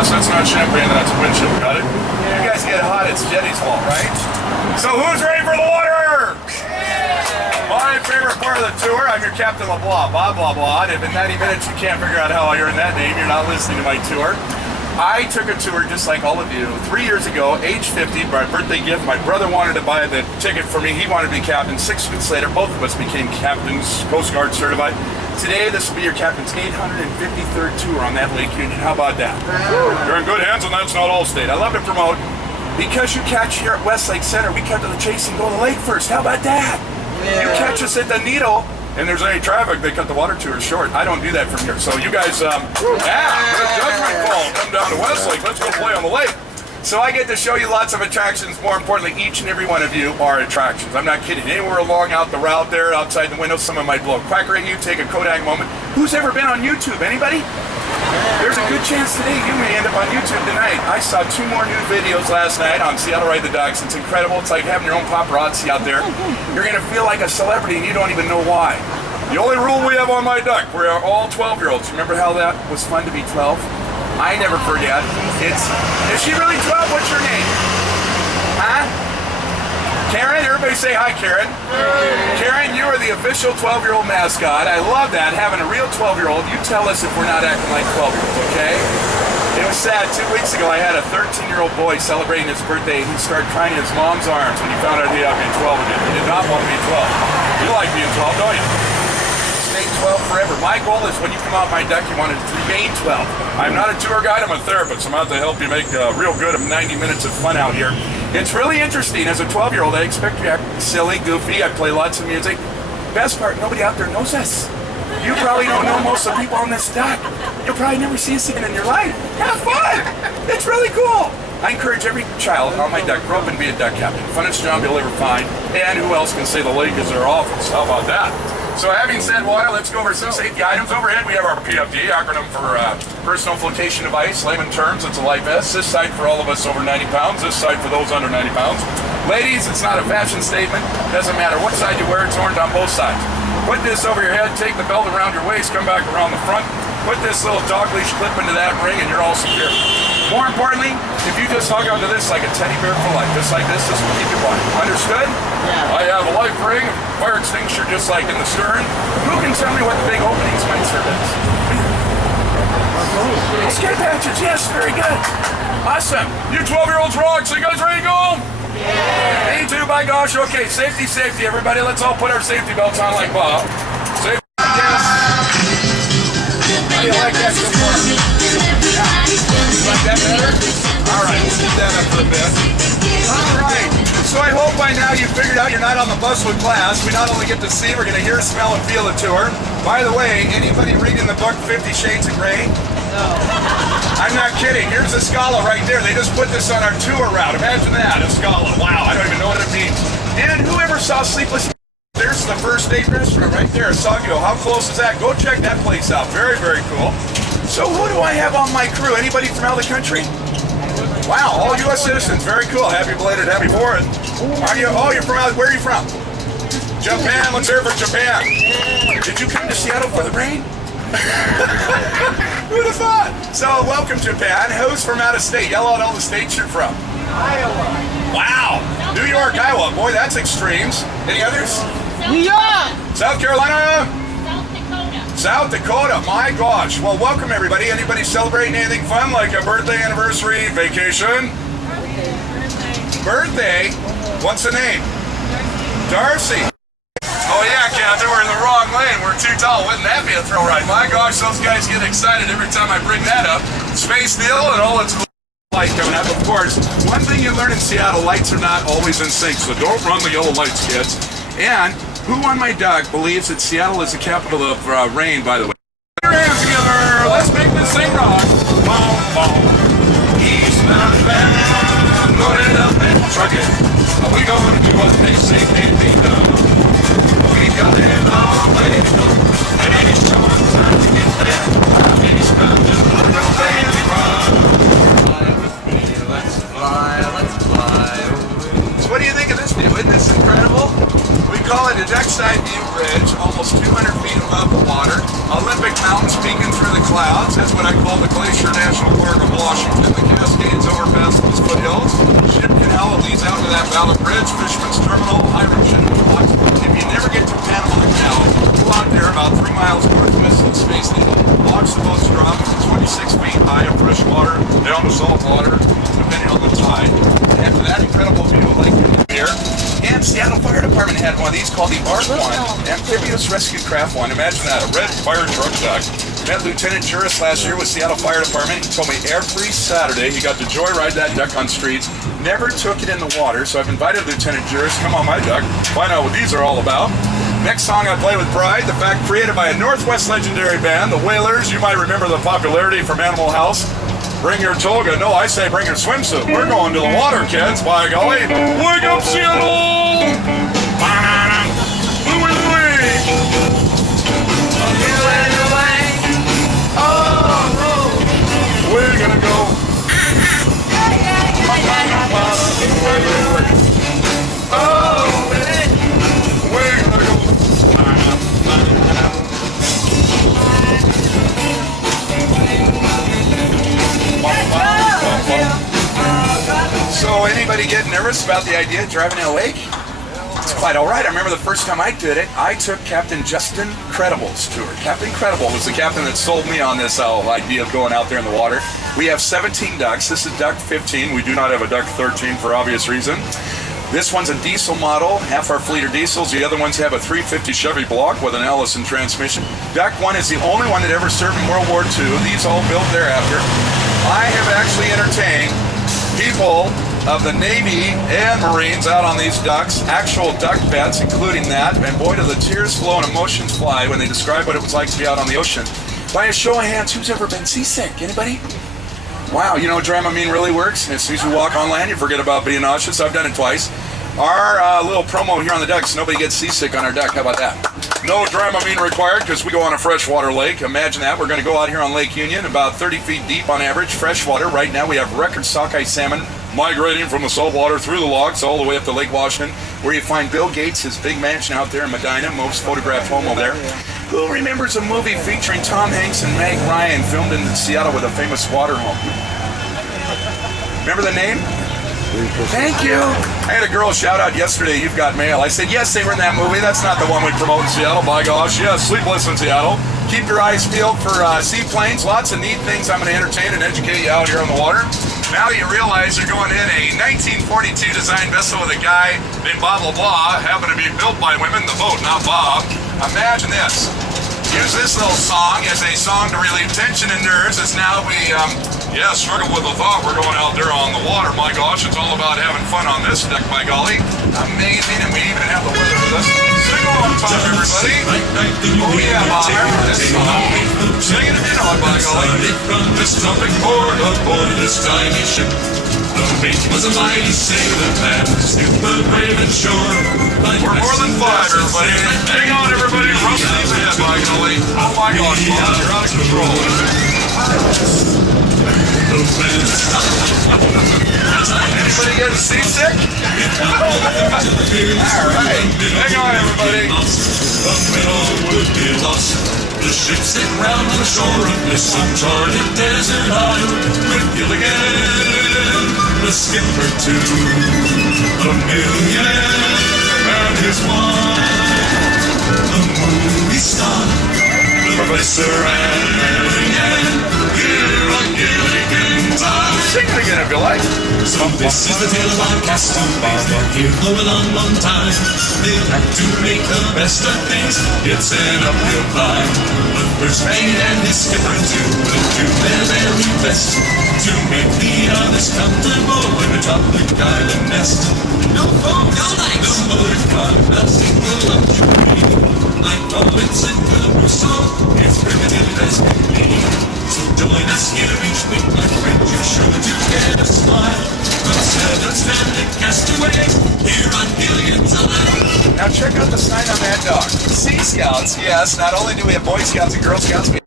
That's not champagne, that's windshield, got it? You guys get hot, it's Jetty's fault, right? So who's ready for the water? My favorite part of the tour, I'm your Captain LeBlanc, blah, blah, blah. And if in 90 minutes you can't figure out how I earned that name, you're not listening to my tour. I took a tour just like all of you 3 years ago, age 50, my birthday gift. My brother wanted to buy the ticket for me. He wanted to be captain. 6 weeks later, both of us became captains, Coast Guard certified. Today, this will be your captain's 853rd tour on that Lake Union. How about that? You're in good hands, and that's not Allstate. I love to promote. Because you catch here at Westlake Center, we cut to the chase and go to the lake first. How about that? You catch us at the Needle, and there's any traffic, they cut the water tour short. I don't do that from here. So you guys, good judgment call. Come down to Westlake. Let's go play on the lake. So I get to show you lots of attractions. More importantly, each and every one of you are attractions. I'm not kidding. Anywhere along out the route there, outside the window, someone might blow a quacker at you, take a Kodak moment. Who's ever been on YouTube? Anybody? There's a good chance today you may end up on YouTube tonight. I saw 2 more new videos last night on Seattle Ride the Ducks. It's incredible. It's like having your own paparazzi out there. You're going to feel like a celebrity and you don't even know why. The only rule we have on my duck, we are all 12-year-olds. Remember how that was fun to be 12? I never forget. Is she really 12? What's your name? Huh? Karen? Everybody say hi, Karen. Karen, you are the official 12-year-old mascot. I love that, having a real 12-year-old. You tell us if we're not acting like 12-year-olds, okay? It was sad. 2 weeks ago, I had a 13-year-old boy celebrating his birthday. He started crying in his mom's arms when he found out he had to be 12 again. He did not want to be 12. You like being 12, don't you? Stay 12 forever. My goal is when you come out my deck, you want to remain 12. I'm not a tour guide, I'm a therapist. I'm out to help you make real good of 90 minutes of fun out here. It's really interesting. As a 12-year-old, I expect you to act silly, goofy. I play lots of music. Best part, nobody out there knows us. You probably don't know most of the people on this dock. You'll probably never see us again in your life. Have fun! It's really cool. I encourage every child on my deck, grow up and be a deck captain. Funnest job you'll ever find. And who else can say the lake is their office? How about that? So having said water, let's go over some safety items. Overhead, we have our PFD, acronym for Personal Flotation Device. Layman terms, it's a life vest. This side for all of us over 90 pounds. This side for those under 90 pounds. Ladies, it's not a fashion statement. Doesn't matter what side you wear, it's orange on both sides. Put this over your head, take the belt around your waist, come back around the front. Put this little dog leash clip into that ring and you're all secure. More importantly, if you just hug onto this like a teddy bear for life, just like this will keep you warm. Understood? Yeah. I have a life ring, fire extinguisher just like in the stern. Who can tell me what the big openings might serve as? Skate patches, yes, very good. Awesome. You 12-year-olds rock, so you guys ready to go? Yeah. Me too, by gosh. Okay, safety, safety, everybody. Let's all put our safety belts on like Bob. Safety, yes. How do you like that so far? You like that better? All right, we'll keep that up for a bit. All right. So I hope by now you figured out you're not on the bus with class. We not only get to see, we're going to hear, smell, and feel the tour. By the way, anybody reading the book 50 Shades of Grey? No. I'm not kidding. Here's a Scala right there. They just put this on our tour route. Imagine that, a Scala. Wow, I don't even know what it means. And whoever saw Sleepless... There's the first date restaurant right there, Sagio. How close is that? Go check that place out. Very, very cool. So who do I have on my crew? Anybody from out of the country? Wow, all U.S. citizens. Very cool. Happy belated, happy 4th. You're from out, where are you from? Japan. Let's hear it for Japan. Did you come to Seattle for the rain? Who'd have thought? So welcome Japan. Who's from out of state? Yell out all the states you're from. Iowa. Wow. New York, Iowa. Boy, that's extremes. Any others? New York! South Carolina? South Dakota. South Dakota, my gosh. Well, welcome everybody. Anybody celebrating anything fun like a birthday, anniversary, vacation? Birthday? What's the name? Darcy. Oh yeah, Captain, we're in the wrong lane. We're too tall. Wouldn't that be a thrill ride? My gosh, those guys get excited every time I bring that up. Space Needle and all its light coming up. Of course, one thing you learn in Seattle, lights are not always in sync, so don't run the yellow lights, kids. And who on my duck believes that Seattle is the capital of rain, by the way? Put your hands together. Let's make this thing rock. Boom, boom. Eastbound bound. Load it up and truck it. We going to do what they say can't be done. We got it all way to go. And it's short time to get there. Eastbound just put a fancy run. Fly with me, let's fly, let's fly. So what do you think of this deal? Isn't this incredible? We call it a deckside view bridge, almost 200 feet above the water. Olympic mountains peeking through the clouds. That's what I call the Glacier National Park of Washington. The Cascades overpass those foothills. Ship Canal leads out to that Ballard Bridge, Fisherman's Terminal, Hiram Shinnecock. If you never get to Panama Canal, go out there about 3 miles northwest of the Space Needle. Watch the boats drop 26 feet high of fresh water down to salt water, depending on the tide. After that incredible view of Lake here, and Seattle Fire Department had one of these called the ARC 1, Amphibious Rescue Craft 1. Imagine that, a red fire truck duck. Met Lieutenant Juris last year with Seattle Fire Department. He told me every Saturday he got to joyride that duck on streets. Never took it in the water, so I've invited Lieutenant Juris, come on my duck, find out what these are all about. Next song I play with pride, the fact created by a Northwest legendary band, the Whalers. You might remember the popularity from Animal House. Bring your toga. No, I say bring your swimsuit. We're going to the water, kids. By golly. Wake up, Seattle! We're gonna go. We're gonna go. So anybody get nervous about the idea of driving in a lake? It's quite all right. I remember the first time I did it, I took Captain Justin Credible's tour. Captain Credible was the captain that sold me on this idea of going out there in the water. We have 17 ducks. This is duck 15. We do not have a duck 13 for obvious reason. This one's a diesel model. Half our fleet are diesels. The other ones have a 350 Chevy block with an Allison transmission. Duck 1 is the only one that ever served in World War II. These all built thereafter. I have actually entertained people of the Navy and Marines out on these ducks, actual duck beds, including that, and boy, do the tears flow and emotions fly when they describe what it was like to be out on the ocean. By a show of hands, who's ever been seasick? Anybody? Wow, you know Dramamine really works? As soon as you walk on land, you forget about being nauseous. I've done it twice. Our little promo here on the ducks, nobody gets seasick on our duck. How about that? No Dramamine required because we go on a freshwater lake. Imagine that. We're going to go out here on Lake Union, about 30 feet deep on average, freshwater. Right now we have record sockeye salmon migrating from the saltwater through the logs all the way up to Lake Washington, where you find Bill Gates, his big mansion out there in Medina, most photographed home over there. Who remembers a movie featuring Tom Hanks and Meg Ryan filmed in Seattle with a famous water home? Remember the name? Thank you. I had a girl shout out yesterday, "You've got mail." I said, yes, they were in that movie. That's not the one we promote in Seattle, by gosh. Yes, Sleepless in Seattle. Keep your eyes peeled for seaplanes. Lots of neat things I'm going to entertain and educate you out here on the water. Now you realize you're going in a 1942 design vessel with a guy named Bob LeBlanc, happened to be built by women, the boat, not Bob. Imagine this. Use this little song as a song to relieve tension and nerves as now we, struggle with the thought we're going out there on the water. My gosh, it's all about having fun on this deck, by golly. Amazing, and we even have the weather with us. Sing along, time, everybody. Oh yeah, Bob, I remember this song. Sing it if you know it, by golly. From this tropic port aboard this tiny ship, the mate was a mighty sailor man, super brave and sure. We're more than 5, everybody. Hang on, everybody. Rub these ahead, by golly. Oh my gosh, Bob, you're out of control. Anybody getting seasick? Alright. Hang on, everybody. The ship sit round on the shore of this uncharted desert isle with Gilligan, the skipper to a million and his wife, the movie star, Professor Ann. Here on Gilligan time. Sing it again if you like. So this is the tale of our castaways. They're here for a long, long time. They have to make the best of things. It's an uphill climb. The first mate and his skipper too will do their very best to make the others comfortable in a tropic island nest. No phone, no lights, no motor car, nothing will luxury. Like poets and good song, it's primitive as can be. So join us here each week, my friend, you're sure to get a smile from 7 stranded castaways here on Gilligan's Island. Now check out the sign on that dog. Sea Scouts, yes, not only do we have Boy Scouts and Girl Scouts, we